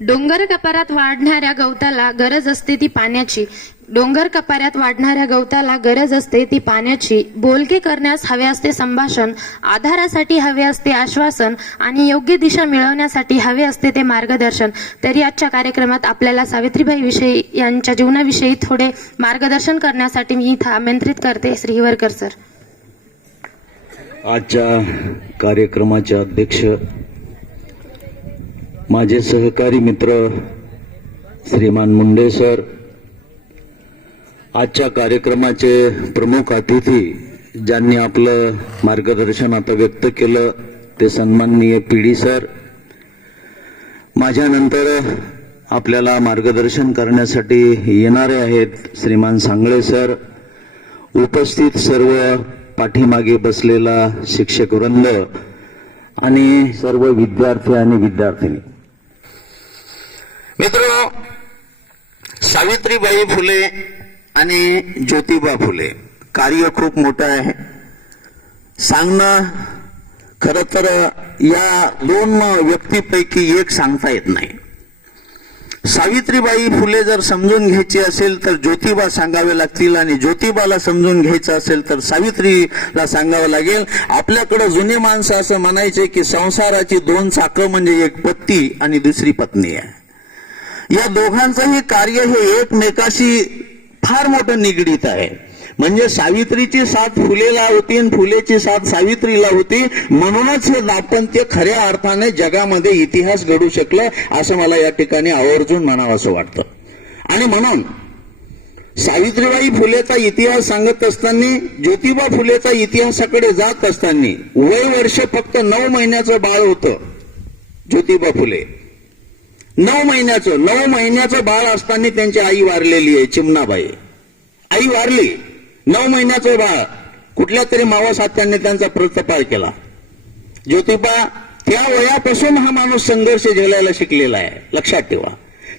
डोंगर कपारात वाढणाऱ्या गवताला गरज असते ती पाण्याची. डोंगर कपाऱ्यात वाढणाऱ्या गवताला गरज असते ती पाण्याची. बोलके करण्यास हवे असते संभाषण आधारासाठी हवे असते आश्वासन आणि योग्य दिशा मिळवण्यासाठी हवे असते ते मार्गदर्शन. तरी आजच्या कार्यक्रमात आपल्याला सावित्रीबाई विषयी यांच्या जीवनाविषयी थोडे मार्गदर्शन करण्यासाठी मी इथं आमंत्रित करते. श्रीवरकर सर. आजच्या कार्यक्रमाचे अध्यक्ष माझे सहकारी मित्र श्रीमान मुंडे सर आजच्या कार्यक्रमाचे प्रमुख अतिथी ज्यांनी आपलं मार्गदर्शन आता व्यक्त केलं ते सन्माननीय पिढी सर. माझ्यानंतर आपल्याला मार्गदर्शन करण्यासाठी येणारे आहेत श्रीमान सांगळे सर. उपस्थित सर्व पाठीमागे बसलेला शिक्षक वृंद आणि सर्व विद्यार्थी आणि विद्यार्थिनी. मित्र सावित्रीबाई फुले आणि ज्योतिबा फुले कार्य खूप मोठं आहे. सांगणं खरं तर या दोन व्यक्तीपैकी एक सांगता येत नाही. सावित्रीबाई फुले जर समजून घ्यायची असेल तर ज्योतिबा सांगावे लागतील आणि ज्योतिबाला समजून घ्यायचं असेल तर सावित्रीला सांगावं लागेल. आपल्याकडे जुने माणसं असं म्हणायचे की संसाराची दोन चाकं म्हणजे एक पत्ती आणि दुसरी पत्नी आहे. या दोघांचंही कार्य हे एकमेकाशी फार मोठं निगडीत आहे. म्हणजे सावित्रीची साथ फुलेला होती आणि फुलेची साथ सावित्रीला होती. म्हणूनच हे दाम्पत्य खऱ्या अर्थाने जगामध्ये इतिहास घडू शकलं असं मला या ठिकाणी आवर्जून म्हणावं असं वाटतं. आणि म्हणून सावित्रीबाई फुलेचा इतिहास सांगत असताना ज्योतिबा फुलेचा इतिहासाकडे जात असताना वय वर्ष फक्त नऊ महिन्याचं बाळ होतं ज्योतिबा फुले. नऊ महिन्याचं नऊ महिन्याचं बाळ असताना त्यांची आई वारलेली आहे चिमणाबाई. आई वारली. नऊ महिन्याचं बाळ. कुठल्या तरी मावस त्यांचा प्रतिपाळ केला. ज्योतिबा त्या वयापासून हा माणूस संघर्ष झेलायला शिकलेला आहे. लक्षात ठेवा.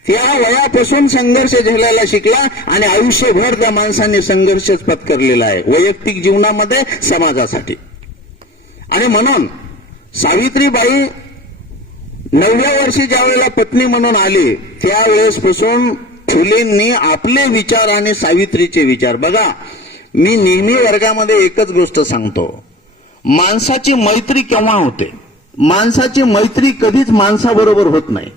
त्या वयापासून संघर्ष झेलायला शिकला आणि आयुष्यभर त्या माणसाने संघर्षच पत्करलेला आहे. वैयक्तिक जीवनामध्ये समाजासाठी. आणि म्हणून सावित्रीबाई नवव्या वर्षी ज्या वेळेला पत्नी म्हणून आली त्यावेळेसपासून फुलेंनी आपले विचार आणि सावित्रीचे विचार. बघा मी नेहमी वर्गामध्ये एकच गोष्ट सांगतो. माणसाची मैत्री केव्हा होते? माणसाची मैत्री कधीच माणसाबरोबर होत नाही.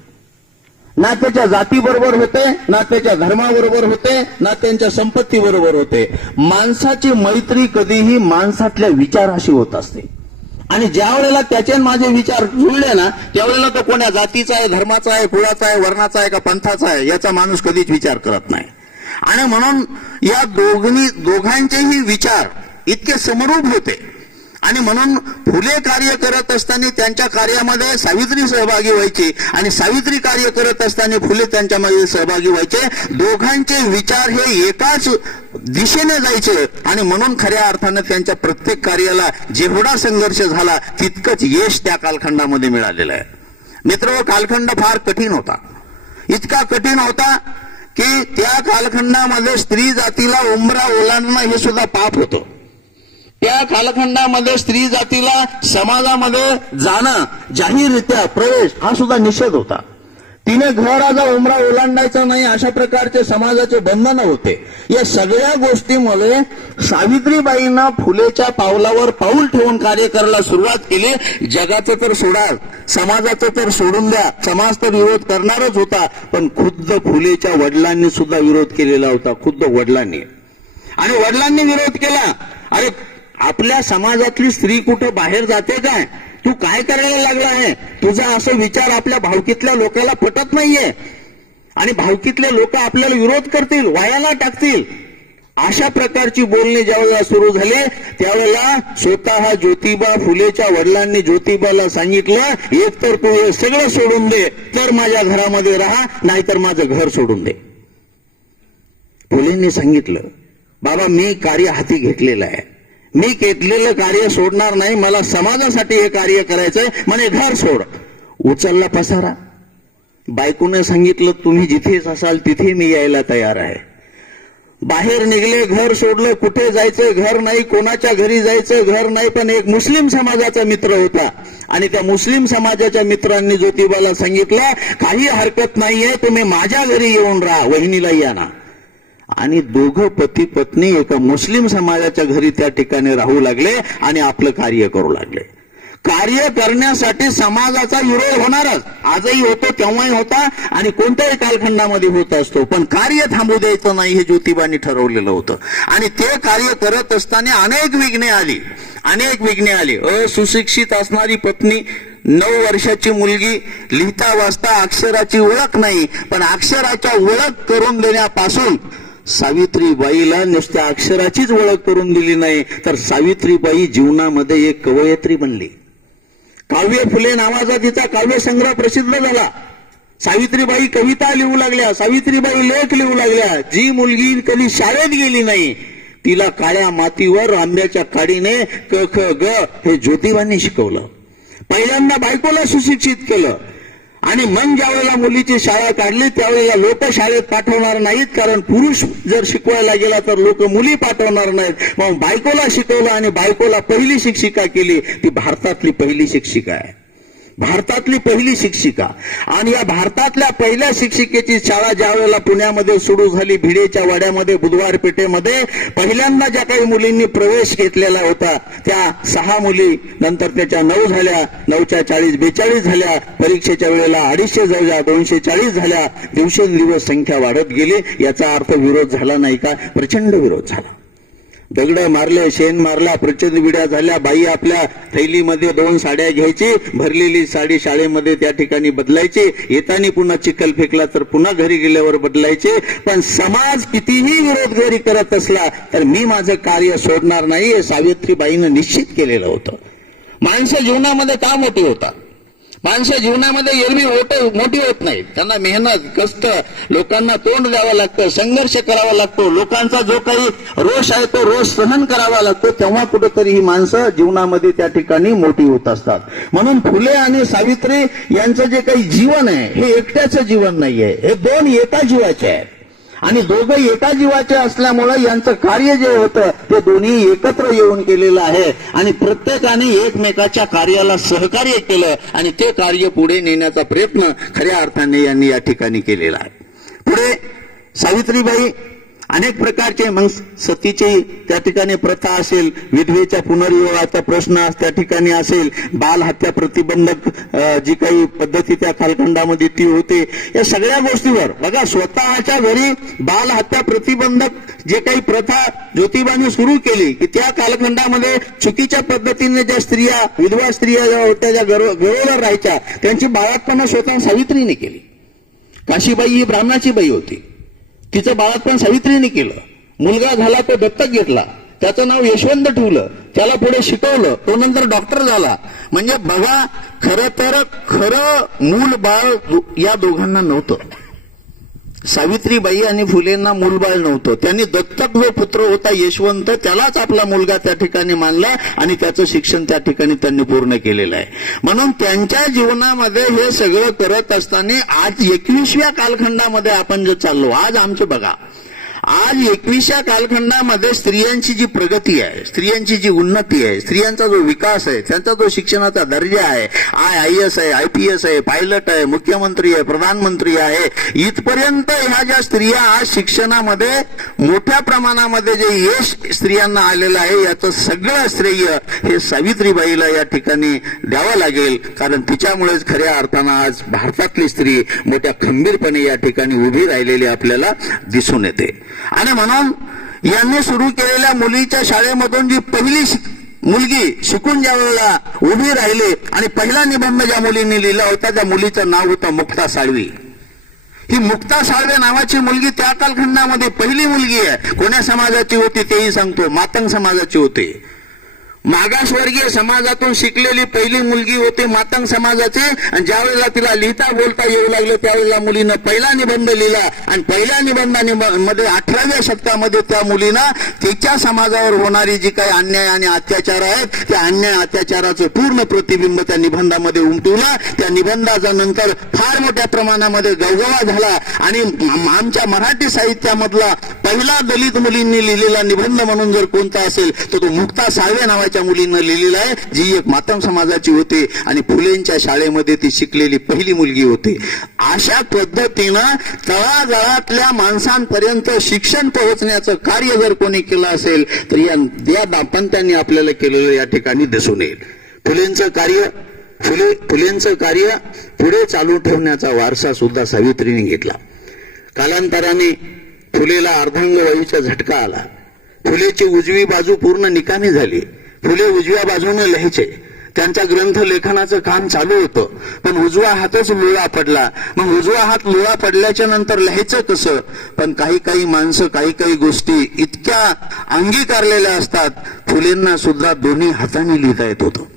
ना त्याच्या जातीबरोबर होते ना त्याच्या धर्माबरोबर होते ना त्यांच्या संपत्ती बरोबर होते. माणसाची मैत्री कधीही माणसातल्या विचाराशी होत असते. आणि ज्या वेळेला त्याचे माझे विचार जुळले ना त्यावेळेला तो कोण्या जातीचा आहे धर्माचा आहे कुळाचा आहे वर्णाचा आहे का पंथाचा आहे याचा माणूस कधीच विचार करत नाही. आणि म्हणून या दोघांनी दोघांचेही विचार इतके समरूप होते. आणि म्हणून फुले कार्य करत असताना त्यांच्या कार्यामध्ये सावित्री सहभागी व्हायची आणि सावित्री कार्य करत असताना फुले त्यांच्यामध्ये सहभागी व्हायचे. दोघांचे विचार हे एकाच दिशेने जायचे आणि म्हणून खऱ्या अर्थानं त्यांच्या प्रत्येक कार्याला जेवढा संघर्ष झाला तितकंच यश त्या कालखंडामध्ये मिळालेलं आहे. मित्र कालखंड फार कठीण होता. इतका कठीण होता की त्या कालखंडामध्ये स्त्री जातीला उमरा ओलांडणं हे सुद्धा पाप होतं. त्या कालखंडामध्ये स्त्री जातीला समाजामध्ये जाणं जाहीररित्या प्रवेश हा सुद्धा निषेध होता. तिने घराचा उमरा ओलांडायचा नाही अशा प्रकारचे समाजाचे बंधन होते. या सगळ्या गोष्टीमुळे सावित्रीबाईंना फुलेच्या पावलावर पाऊल ठेवून कार्य करायला सुरुवात केली. जगाचं तर सोडा समाजाचं तर सोडून द्या. समाज तर विरोध करणारच होता पण खुद्द फुलेच्या वडिलांनी सुद्धा विरोध केलेला होता खुद्द वडिलांनी. आणि वडिलांनी विरोध केला. अरे आपल्या समाजातली स्त्री कुठं बाहेर जाते काय तू काय करायला लागला आहे? तुझा असं विचार आपल्या भावकीतल्या लोकांना पटत नाहीये. आणि भावकीतले लोक आपल्याला विरोध करतील वायाला टाकतील. अशा प्रकारची बोलणी ज्यावेळेला सुरू झाली त्यावेळेला स्वतः ज्योतिबा फुलेच्या वडिलांनी ज्योतिबाला सांगितलं एक तर तू हे सगळं सोडून दे तर माझ्या घरामध्ये राहा नाहीतर माझं घर सोडून दे. फुलेंनी सांगितलं बाबा मी कार्य हाती घेतलेलं आहे. मी घेतलेलं कार्य सोडणार नाही मला समाजासाठी हे कार्य करायचंय म्हणे घर सोड. उचलला पसारा. बायकोने सांगितलं तुम्ही जिथेच असाल तिथे मी यायला तयार आहे. बाहेर निघले घर सोडलं कुठे जायचं घर नाही कोणाच्या घरी जायचं घर नाही पण एक मुस्लिम समाजाचा मित्र होता. आणि त्या मुस्लिम समाजाच्या मित्रांनी ज्योतिबाला सांगितलं काही हरकत नाहीये तुम्ही माझ्या घरी येऊन राहा वहिनीला या ना. आणि दोघं पती पत्नी एका मुस्लिम समाजाच्या घरी त्या ठिकाणी राहू लागले आणि आपलं कार्य करू लागले. कार्य करण्यासाठी समाजाचा विरोध होणारच. आजही होतो तेव्हाही होता आणि कोणत्याही कालखंडामध्ये होत असतो. पण कार्य थांबू द्यायचं नाही हे ज्योतिबांनी ठरवलेलं होतं. आणि ते कार्य करत असताना अनेक विघ्ने आली. अनेक विघ्ने आली. असुशिक्षित असणारी पत्नी नऊ वर्षाची मुलगी लिहिता वाचता अक्षराची ओळख नाही. पण अक्षराच्या ओळख करून देण्यापासून सावित्रीबाईला नुसत्या अक्षराचीच ओळख करून दिली नाही तर सावित्रीबाई जीवनामध्ये एक कवयत्री बनली. काव्य फुले नावाचा तिचा काव्यसंग्रह प्रसिद्ध झाला. सावित्रीबाई कविता लिहू लागल्या सावित्रीबाई लेख लिहू लागल्या. जी मुलगी कधी शाळेत गेली नाही तिला काळ्या मातीवर आंब्याच्या काडीने क ख ग हे ज्योतिबांनी शिकवलं. पहिल्यांदा बायकोला सुशिक्षित केलं. आणि मग ज्या वेळेला मुलीची शाळा काढली त्यावेळेला लोक शाळेत पाठवणार नाहीत कारण पुरुष जर शिकवायला गेला तर लोक मुली पाठवणार नाहीत. मग बायकोला शिकवलं आणि बायकोला पहिली शिक्षिका केली ती भारतातली पहिली शिक्षिका आहे. भारतातली पहिली शिक्षिका. आणि या भारतातल्या पहिल्या शिक्षिकेची शाळा ज्या वेळेला पुण्यामध्ये सुरू झाली भिडेच्या वाड्यामध्ये बुधवार पेठेमध्ये पहिल्यांदा ज्या काही मुलींनी प्रवेश घेतलेला होता त्या सहा मुली नंतर त्याच्या नऊ झाल्या नऊच्या चाळीस बेचाळीस झाल्या परीक्षेच्या वेळेला अडीचशे झाल्या दोनशे चाळीस झाल्या दिवसेंदिवस संख्या वाढत गेली. याचा अर्थ विरोध झाला नाही का? प्रचंड विरोध झाला. दगड मारले शेण मारला प्रचंड विड्या झाल्या. बाई आपल्या थैलीमध्ये दोन साड्या घ्यायची भरलेली साडी शाळेमध्ये त्या ठिकाणी बदलायची. येताना पुन्हा चिखल फेकला तर पुन्हा घरी गेल्यावर बदलायचे. पण समाज कितीही विरोध जरी करत असला तर मी माझं कार्य सोडणार नाही हे सावित्रीबाईनं निश्चित केलेलं होतं. माणसं जीवनामध्ये का मोठी होतात? माणसं जीवनामध्ये एरवी मोठी होत नाही. त्यांना मेहनत कष्ट लोकांना तोंड द्यावं लागतं संघर्ष करावा लागतो. लोकांचा जो काही रोष आहे तो रोष सहन करावा लागतो. तेव्हा कुठेतरी ही माणसं जीवनामध्ये त्या ठिकाणी मोठी होत असतात. म्हणून फुले आणि सावित्री यांचं जे काही जीवन आहे हे एकट्याचं जीवन नाहीये. हे दोन एका जीवाचे आहेत. आणि दोघं एका जीवाचे असल्यामुळं यांचं कार्य जे होतं ते दोन्ही एकत्र येऊन केलेलं आहे. आणि प्रत्येकाने एकमेकाच्या कार्याला सहकार्य केलं आणि ते कार्य पुढे नेण्याचा प्रयत्न खऱ्या अर्थाने यांनी या ठिकाणी केलेला आहे. पुढे सावित्रीबाई अनेक प्रकारचे मग सतीचे त्या ठिकाणी प्रथा असेल विधवेच्या पुनर्विवाहाचा प्रश्न त्या ठिकाणी असेल बाल हत्या प्रतिबंधक जी काही पद्धती त्या कालखंडामध्ये ती होते. या सगळ्या गोष्टीवर बघा स्वतःच्या घरी बाल हत्या प्रतिबंधक जे काही प्रथा ज्योतिबाने सुरू केली की त्या कालखंडामध्ये चुकीच्या पद्धतीने ज्या स्त्रिया विधवा स्त्रिया ज्या होत्या ज्या गरोदर राहायच्या त्यांची बाळातपणा स्वतः सावित्रीने केली. काशीबाई ही ब्राह्मणाची बाई होती. तिचं बाळातपण सावित्रीने केलं. मुलगा झाला तो दत्तक घेतला. त्याचं नाव यशवंत ठेवलं. त्याला पुढे शिकवलं. तो नंतर डॉक्टर झाला. म्हणजे बघा खरं तर खरं मूल बाळ या दोघांना नव्हतं. सावित्रीबाई आणि फुलेंना मूलबाळ नव्हतं. त्यांनी दत्तक जो पुत्र होता यशवंत त्यालाच आपला मुलगा त्या ठिकाणी मानला आणि त्याचं शिक्षण त्या ठिकाणी त्यांनी पूर्ण केलेलं आहे. म्हणून त्यांच्या जीवनामध्ये हे सगळं करत असताना आज एकवीसव्या कालखंडामध्ये आपण जे चाललो आज आमचं बघा. आज एकविसच्या कालखंडामध्ये स्त्रियांची जी प्रगती आहे स्त्रियांची जी उन्नती आहे स्त्रियांचा जो विकास आहे त्यांचा जो शिक्षणाचा दर्जा आहे आय आय एस आहे आय पी एस आहे पायलट आहे मुख्यमंत्री आहे प्रधानमंत्री आहे इथपर्यंत ह्या ज्या स्त्रिया आज शिक्षणामध्ये मोठ्या प्रमाणामध्ये जे यश स्त्रियांना आलेलं आहे याचं सगळं श्रेय हे सावित्रीबाईला या ठिकाणी द्यावं लागेल. कारण तिच्यामुळेच खऱ्या अर्थानं आज भारतातली स्त्री मोठ्या खंबीरपणे या ठिकाणी उभी राहिलेली आपल्याला दिसून येते. आणि म्हणून यांनी सुरू केलेल्या मुलीच्या शाळेमधून जी पहिली शिक- मुलगी शिकून ज्या वेळेला उभी राहिली आणि पहिला निबंध ज्या मुलींनी लिहिला होता त्या मुलीचं नाव होतं मुक्ता साळवी. ही मुक्ता साळवे नावाची मुलगी त्या कालखंडामध्ये पहिली मुलगी आहे. कोण्या समाजाची होती तेही सांगतो. मातंग समाजाची होती. मागासवर्गीय समाजातून शिकलेली पहिली मुलगी होती मातंग समाजाची. आणि ज्यावेळेला तिला लिहिता बोलता येऊ लागलं त्यावेळेला मुलीनं पहिला निबंध लिहिला. आणि पहिल्या निबंधामध्ये अठराव्या शतकामध्ये त्या मुलीनं तिच्या समाजावर होणारी जी काही अन्याय आणि अत्याचार आहेत त्या अन्याय अत्याचाराचं पूर्ण प्रतिबिंब त्या निबंधामध्ये उमटवलं. त्या निबंधाचा नंतर फार मोठ्या प्रमाणामध्ये गवगवा झाला. आणि आमच्या मराठी साहित्यामधला पहिला दलित मुलींनी लिहिलेला निबंध म्हणून जर कोणता असेल तर तो मुक्ता साळवे नावाच्या मुलीनं लिहिलेलं आहे जी एक मातम समाजाची होती आणि फुलेंच्या शाळेमध्ये ती शिकलेली पहिली मुलगी होती. अशा पद्धतीनं तळागाळातल्या माणसांपर्यंत शिक्षण पोहोचण्याचं कार्य जर कोणी केलं असेल तर या या दाम्पत्यांनी आपल्याला केलेलं या ठिकाणी दिसून येईल. फुलेंचं कार्य फुले फुलेंचं कार्य पुढे चालू ठेवण्याचा वारसा सुद्धा सावित्रीने घेतला. कालांतराने फुलेला अर्धांग वायूचा झटका आला. फुलेची उजवी बाजू पूर्ण निकामी झाली. फुले उजव्या बाजूने लिहायचे. त्यांचा ग्रंथ लेखनाचं काम चालू होतं. पण उजवा हातच लुळा पडला. मग उजवा हात लुळा पडल्याच्या नंतर लिहायचं कसं? पण काही काही माणसं काही काही गोष्टी इतक्या अंगीकारलेल्या असतात. फुलेंना सुद्धा दोन्ही हाताने लिहिता येत होतं.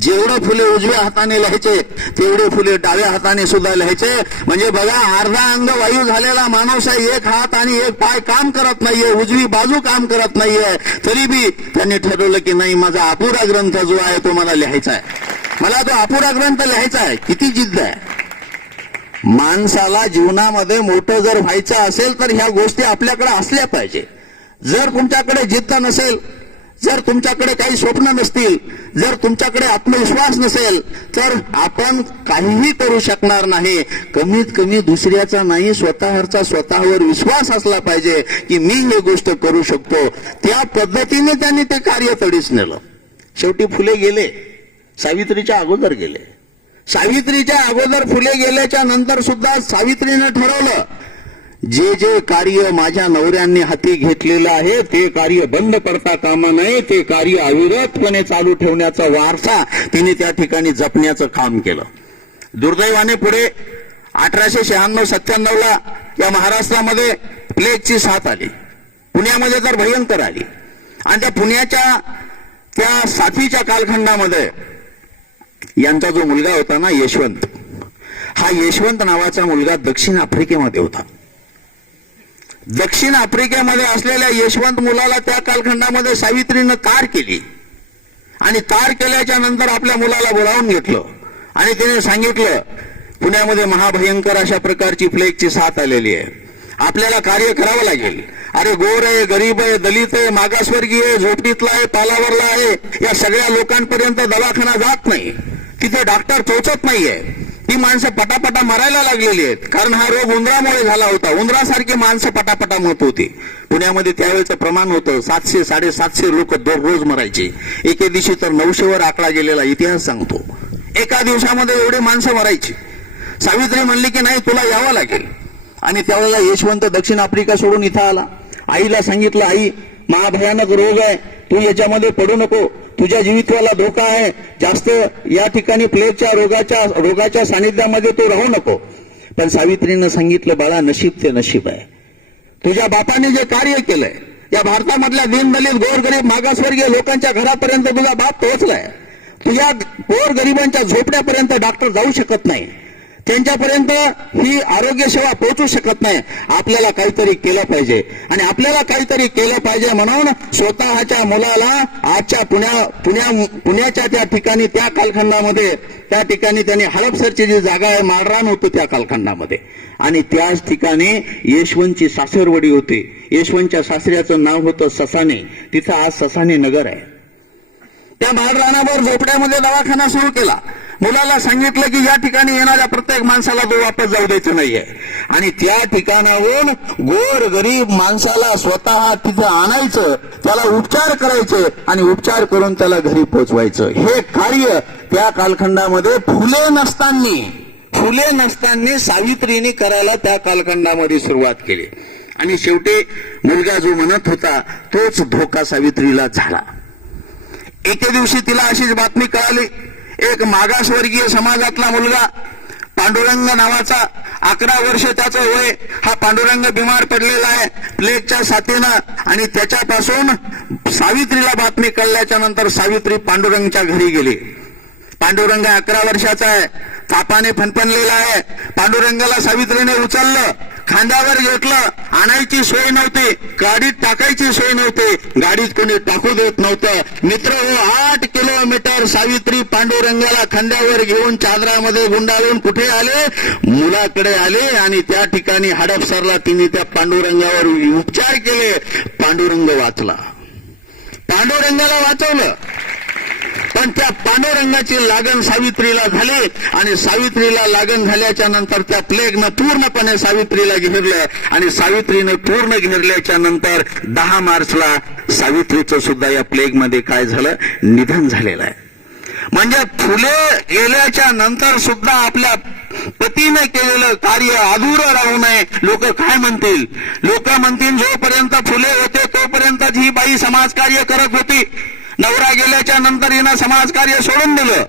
जेवढे फुले उजव्या हाताने लिहायचे तेवढे फुले डाव्या हाताने सुद्धा लिहायचे. म्हणजे बघा अर्धा अंग वायू झालेला माणूस आहे एक हात आणि एक पाय काम करत नाहीये उजवी बाजू काम करत नाहीये. तरी बी त्यांनी ठरवलं की नाही माझा अपुरा ग्रंथ जो आहे तो मला लिहायचा आहे. मला तो अपुरा ग्रंथ लिहायचा आहे. किती जिद्द आहे. माणसाला जीवनामध्ये मोठं जर व्हायचं असेल तर ह्या गोष्टी आपल्याकडे असल्या पाहिजे. जर तुमच्याकडे जिद्द नसेल जर तुमच्याकडे काही स्वप्न नसतील जर तुमच्याकडे आत्मविश्वास नसेल तर आपण काहीही करू शकणार नाही. कमीत कमी दुसऱ्याचा नाही स्वतःचा स्वतःवर विश्वास असला पाहिजे की मी ही गोष्ट करू शकतो. त्या पद्धतीने त्यांनी ते कार्य तडीस नेलं. शेवटी फुले गेले. सावित्रीच्या अगोदर गेले. सावित्रीच्या अगोदर फुले गेल्याच्यानंतर सुद्धा सावित्रीने ठरवलं जे जे कार्य माझ्या नवऱ्यांनी हाती घेतलेलं आहे ते कार्य बंद करता कामा नये ते कार्य अविरतपणे चालू ठेवण्याचा वारसा तिने त्या ठिकाणी जपण्याचं काम केलं. दुर्दैवाने पुढे अठराशे शहाण्णव सत्त्याण्णव ला या महाराष्ट्रामध्ये प्लेगची साथ आली. पुण्यामध्ये तर भयंकर आली. आणि त्या पुण्याच्या त्या साथीच्या कालखंडामध्ये यांचा जो मुलगा होता ना यशवंत हा यशवंत नावाचा मुलगा दक्षिण आफ्रिकेमध्ये होता. दक्षिण आफ्रिकेमध्ये असलेल्या यशवंत मुलाला त्या कालखंडामध्ये सावित्रीनं तार केली. आणि तार केल्याच्यानंतर आपल्या मुलाला बोलावून घेतलं. आणि तिने सांगितलं पुण्यामध्ये महाभयंकर अशा प्रकारची प्लेगची साथ आलेली आहे. आपल्याला कार्य करावं लागेल. अरे गोर आहे गरीब आहे दलित आहे मागासवर्गीय आहे झोपडीतला आहे पालावरला आहे. या सगळ्या लोकांपर्यंत दवाखाना जात नाही. तिथे डॉक्टर पोहोचत नाहीये. ती माणसं पटापटा मरायला लागलेली आहेत. कारण हा रोग उंदरामुळे झाला होता. उंदरासारखी माणसं पटापटा मत होती. पुण्यामध्ये त्यावेळेचं प्रमाण होतं सातशे साडेसातशे लोक दररोज मरायचे. एके दिवशी तर नऊशेवर आकडा गेलेला इतिहास सांगतो. एका दिवसामध्ये एवढे माणसं मरायची. सावित्री म्हणली की नाही तुला यावं लागेल. आणि त्यावेळेला यशवंत दक्षिण आफ्रिका सोडून इथं आला. आईला सांगितलं आई महाभयानक रोग आहे. तू याच्यामध्ये पडू नको. तुझ्या जीवितवाला धोका आहे. जास्त या ठिकाणी प्लेगच्या रोगाच्या रोगाच्या सानिध्यामध्ये तू राहू नको. पण सावित्रीनं सांगितलं बाळा नशीब ते नशीब आहे. तुझ्या बापाने जे कार्य केलंय या भारतामधल्या दीनदलित गोरगरीब मागासवर्गीय लोकांच्या घरापर्यंत तुझा बाप पोहोचलाय. तुझ्या गोरगरिबांच्या झोपड्यापर्यंत डॉक्टर जाऊ शकत नाही. त्यांच्यापर्यंत ही आरोग्य सेवा पोहोचू शकत नाही. आपल्याला काहीतरी केलं पाहिजे. आणि आपल्याला काहीतरी केलं पाहिजे म्हणून स्वतःच्या मुलाला आजच्या पुण्या पुण्या पुण्याच्या त्या ठिकाणी त्या कालखंडामध्ये त्या ठिकाणी त्यांनी हडपसरची जी जागा आहे माळरान होतं त्या कालखंडामध्ये. आणि त्याच ठिकाणी यशवंतची सासरवडी होती. यशवंतच्या सासऱ्याचं नाव होतं ससाने. तिथं आज ससाने नगर आहे. त्या माळरानावर झोपड्यामध्ये दवाखाना सुरू केला. मुलाला सांगितलं की या ठिकाणी येणाऱ्या प्रत्येक माणसाला तो वापस जाऊ द्यायचं नाहीये. आणि त्या ठिकाणाहून गोर गरीब माणसाला स्वतः तिथं आणायचं त्याला उपचार करायचे आणि उपचार करून त्याला घरी पोचवायचं. हे कार्य त्या कालखंडामध्ये फुले नसताना फुले नसताना सावित्रीने करायला त्या कालखंडामध्ये सुरुवात केली. आणि शेवटी मुलगा जो म्हणत होता तोच धोका सावित्रीला झाला. एके दिवशी तिला अशीच बातमी कळाली. एक मागासवर्गीय समाजातला मुलगा पांडुरंग नावाचा अकरा वर्ष त्याचं वय हा पांडुरंग बिमार पडलेला आहे. प्लेगच्या साथीनं आणि त्याच्यापासून सावित्रीला बातमी कळल्याच्या नंतर सावित्री पांडुरंगच्या घरी गेली. पांडुरंग अकरा वर्षाचा आहे. तापाने फणफणलेला आहे. पांडुरंगाला सावित्रीने उचललं. खांद्यावर घेतलं आणायची सोय नव्हती. गाडीत टाकायची सोय नव्हती. गाडीत कोणी टाकू देत नव्हतं. मित्र हो आठ किलोमीटर सावित्री पांडुरंगाला खांद्यावर घेऊन चादरामध्ये गुंडाळून कुठे आले? मुलाकडे आले आणि त्या ठिकाणी हडपसरला तिने त्या पांडुरंगावर उपचार केले. पांडुरंग वाचला. पांडुरंगाला वाचवलं. पण त्या पांडुरंगाची लागण सावित्रीला झाली आणि सावित्रीला लागण झाल्याच्यानंतर त्या प्लेगनं पूर्णपणे सावित्रीला घेरलं आणि सावित्रीने पूर्ण घेरल्याच्या नंतर दहा मार्चला सावित्रीचं सुद्धा या प्लेगमध्ये काय झालं? निधन झालेलं आहे. म्हणजे फुले गेल्याच्यानंतर सुद्धा आपल्या पतीने केलेलं कार्य अधुरं राहू नये लोक काय म्हणतील? लोक म्हणतील जोपर्यंत फुले होते तोपर्यंत ही बाई समाजकार्य करत होती. नवरा गेल्याच्यानंतर हिनं समाजकार्य सोडून दिलं.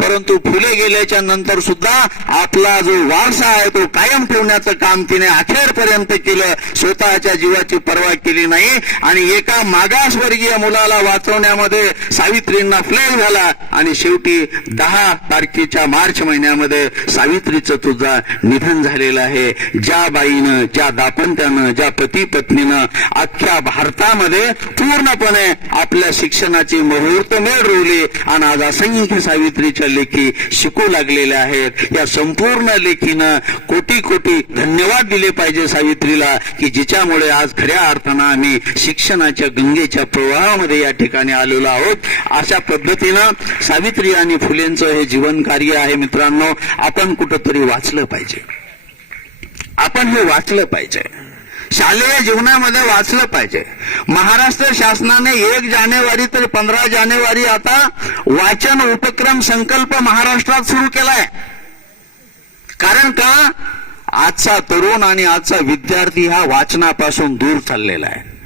परंतु फुले गेल्याच्यानंतर सुद्धा आपला जो वारसा आहे तो कायम ठेवण्याचं काम तिने अखेरपर्यंत केलं. स्वतःच्या जीवाची पर्वा केली नाही. आणि एका मागासवर्गीय मुलाला वाचवण्यामध्ये सावित्रींना फ्लेल झाला. आणि शेवटी दहा तारखेच्या मार्च महिन्यामध्ये सावित्रीचं तुझा निधन झालेलं आहे. ज्या बाईनं ज्या दापंत्यानं ज्या पती पत्नीनं अख्ख्या भारतामध्ये पूर्णपणे आपल्या शिक्षणाची मुहूर्तमेळ रोवली. आणि आज असंख्य सावित्रीच्या लेखी शिकू लागलेल्या आहेत. या संपूर्ण लेखीनं कोटी कोटी धन्यवाद दिले पाहिजे सावित्रीला की जिच्यामुळे आज खऱ्या अर्थानं आम्ही शिक्षणाच्या गंगेच्या प्रवाहामध्ये या ठिकाणी आलेलो आहोत. अशा पद्धतीनं सावित्री आणि फुलेंचं हे जीवन कार्य आहे मित्रांनो आपण कुठंतरी वाचलं पाहिजे. आपण हे वाचलं पाहिजे. शालेय जीवनामध्ये वाचलं पाहिजे. महाराष्ट्र शासनाने एक जानेवारी तर पंधरा जानेवारी आता वाचन उपक्रम संकल्प महाराष्ट्रात सुरू केलाय. कारण का? आजचा तरुण आणि आजचा विद्यार्थी हा वाचनापासून दूर चाललेला आहे.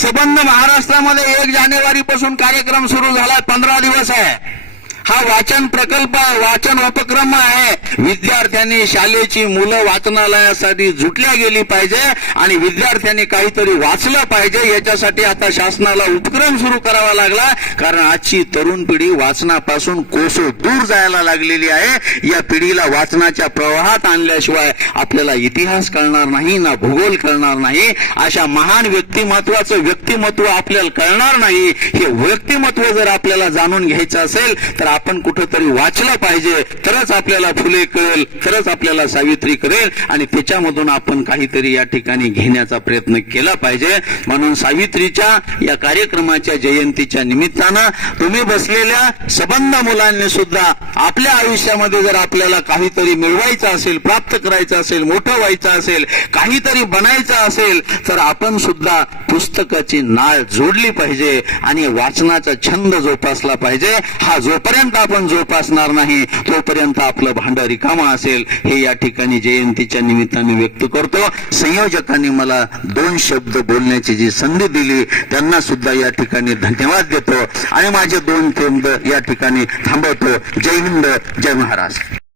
सबंध महाराष्ट्रामध्ये एक जानेवारी पासून कार्यक्रम सुरू झाला पंधरा दिवस आहे. हा वाचन प्रकल्प वाचन उपक्रम आहे. विद्यार्थ्यांनी शाळेची मुलं वाचनालयासाठी जुटल्या गेली पाहिजे आणि विद्यार्थ्यांनी काहीतरी वाचलं पाहिजे. याच्यासाठी आता शासनाला उपक्रम सुरू करावा लागला. कारण आजची तरुण पिढी वाचनापासून कोसो दूर जायला लागलेली आहे. या पिढीला वाचनाच्या प्रवाहात आणल्याशिवाय आपल्याला इतिहास कळणार नाही ना भूगोल कळणार नाही. अशा महान व्यक्तिमत्वाचं व्यक्तिमत्व आपल्याला कळणार नाही. हे व्यक्तिमत्व जर आपल्याला जाणून घ्यायचं असेल तर आपण कुठंतरी वाचलं पाहिजे. तरच आपल्याला फुले कळेल तरच आपल्याला सावित्री करेल आणि त्याच्यामधून आपण काहीतरी या ठिकाणी घेण्याचा प्रयत्न केला पाहिजे. म्हणून सावित्रीच्या या कार्यक्रमाच्या जयंतीच्या निमित्तानं तुम्ही बसलेल्या सबंध मुलांनी सुद्धा आपल्या आयुष्यामध्ये जर आपल्याला काहीतरी मिळवायचं असेल प्राप्त करायचं असेल मोठं व्हायचं असेल काहीतरी बनायचं असेल तर आपण सुद्धा पुस्तकाची नाळ जोडली पाहिजे आणि वाचनाचा छंद जोपासला पाहिजे. हा जोपर्यंत आपण जोपासणार नाही तोपर्यंत आपलं भांड रिकामा असेल. हे या ठिकाणी जयंतीच्या निमित्ताने व्यक्त करतो. संयोजकांनी मला दोन शब्द बोलण्याची जी संधी दिली त्यांना सुद्धा या ठिकाणी धन्यवाद देतो. आणि माझे दोन शब्द या ठिकाणी थांबवतो. जय हिंद जय महाराज